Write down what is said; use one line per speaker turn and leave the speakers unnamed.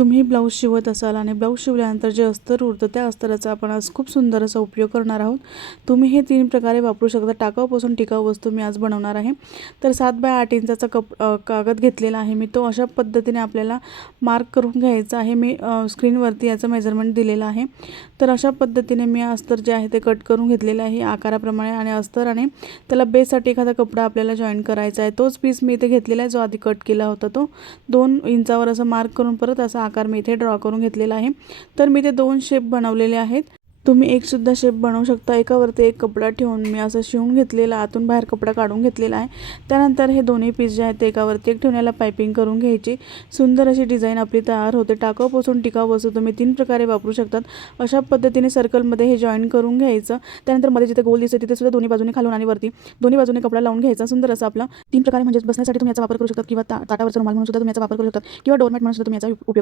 तुम्ही ब्लाऊज शिवत असाल आणि ब्लाऊज शिवल्यानंतर जे अस्तर उरतं त्या अस्तराचा आपण आज खूप सुंदर असा उपयोग करणार आहोत. तुम्ही हे तीन प्रकारे वापरू शकता. टाकाऊपासून टिकाऊ वस्तू मी आज बनवणार आहे. तर सात बाय आठ इंचाचा कप कागद घेतलेला आहे मी. तो अशा पद्धतीने आपल्याला मार्क करून घ्यायचा आहे. मी स्क्रीनवरती याचं मेजरमेंट दिलेलं आहे. तर अशा पद्धतीने मी अस्तर जे आहे ते कट करून घेतलेलं आहे आकाराप्रमाणे आणि अस्तराने त्याला बेससाठी एखादा कपडा आपल्याला जॉईन करायचा आहे. तोच पीस मी इथे घेतलेला आहे जो आधी कट केला होता तो. दोन इंचावर असं मार्क करून परत असा आकार मी इथे ड्रॉ करून घेतलेला आहे. तर मी ते दोन शेप बनवलेले आहेत. तुम्ही एकसुद्धा शेप बनवू शकता. एकावरती एक कपडा ठेवून मी असं शिवून घेतलेला आतून बाहेर कपडा काढून घेतलेला आहे. त्यानंतर हे दोन्ही पीस जे आहेत ते एकावरती एक ठेवण्याला पायपिंग करून घ्यायची. सुंदर अशी डिझाईन आपली तयार होते. टाकावपासून टिकाऊ वस्तू तुम्ही तीन प्रकारे वापरू शकतात. अशा पद्धतीने सर्कलमध्ये हे जॉईन करून घ्यायचं. त्यानंतरमध्ये जिथे गोल दिसते तिथे सुद्धा दोन्ही बाजूने खालून आणि वरती दोन्ही बाजूने कपडा लावून घ्यायचा. सुंदर असं आपला तीन प्रकारे म्हणजे बसण्यासाठी तुम्ही याचा वापर करू शकता किंवा ता ताटावरचा रुमाल म्हणून सुद्धा तुम्ही याचा वापर करू शकता किंवा डोरमॅट म्हणून सुद्धा तुम्ही याचा उपयोग